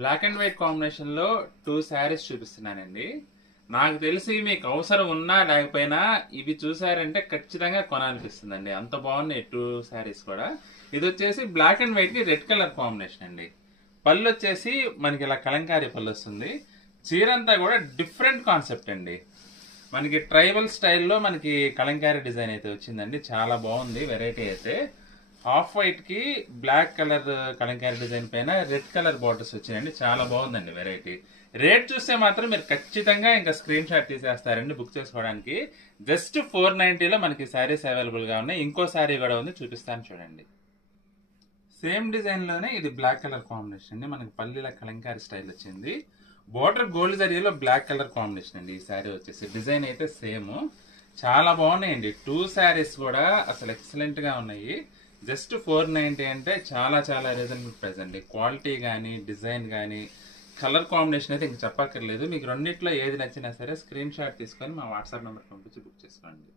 Black and white combination లో 2 శారీస్ చూపిస్తున్నానండి. నాకు తెలిసి మీకు అవసరం ఉన్నా లేకపోయినా ఇవి చూసారంటే ఖచ్చితంగా కొనాలనిపిస్తుందండి. అంత బాగున్నాయి 2 శారీస్ కూడా. ఇది వచ్చేసి బ్లాక్ అండ్ వైట్ కి రెడ్ కలర్ కాంబినేషన్ అండి. పళ్ళు వచ్చేసి మనకి ఇలా కలంకారీ పళ్ళు వస్తుంది. చీర అంతా కూడా డిఫరెంట్ కాన్సెప్ట్ అండి. మనకి ట్రైబల్ స్టైల్లో మనకి కలంకారీ డిజైన్ అయితే వచ్చిందండి. చాలా బాగుంది వెరైటీ అయితే. హాఫ్ వైట్ కి బ్లాక్ కలర్ కలంకారీ డిజైన్ పైన రెడ్ కలర్ బార్డర్స్ వచ్చినాయండి. చాలా బాగుందండి వెరైటీ. రేట్ చూస్తే మాత్రం మీరు ఖచ్చితంగా ఇంకా స్క్రీన్ షాట్ తీసేస్తారండి బుక్ చేసుకోవడానికి. జస్ట్ 490లో మనకి శారీస్ అవైలబుల్ గా ఉన్నాయి. ఇంకో శారీ కూడా ఉంది, చూపిస్తాను చూడండి. సేమ్ డిజైన్ లోనే ఇది బ్లాక్ కలర్ కాంబినేషన్ అండి. మనకి పల్లీల కలంకారీ స్టైల్ వచ్చింది. బోర్డర్ గోల్డ్ జరీలో బ్లాక్ కలర్ కాంబినేషన్ అండి. ఈ శారీ వచ్చేసి డిజైన్ అయితే సేమ్. చాలా బాగున్నాయండి 2 శారీస్ కూడా. అసలు ఎక్సలెంట్ గా ఉన్నాయి. జస్ట్ 490 అంటే చాలా చాలా రీజనబుల్ ప్రైస్ అండి. క్వాలిటీ కానీ డిజైన్ కానీ కలర్ కాంబినేషన్ అయితే ఇంక చెప్పక్కర్లేదు. మీకు రెండిట్లో ఏది నచ్చినా సరే స్క్రీన్ షాట్ తీసుకొని మా వాట్సాప్ నెంబర్ పంపించి బుక్ చేసుకోండి.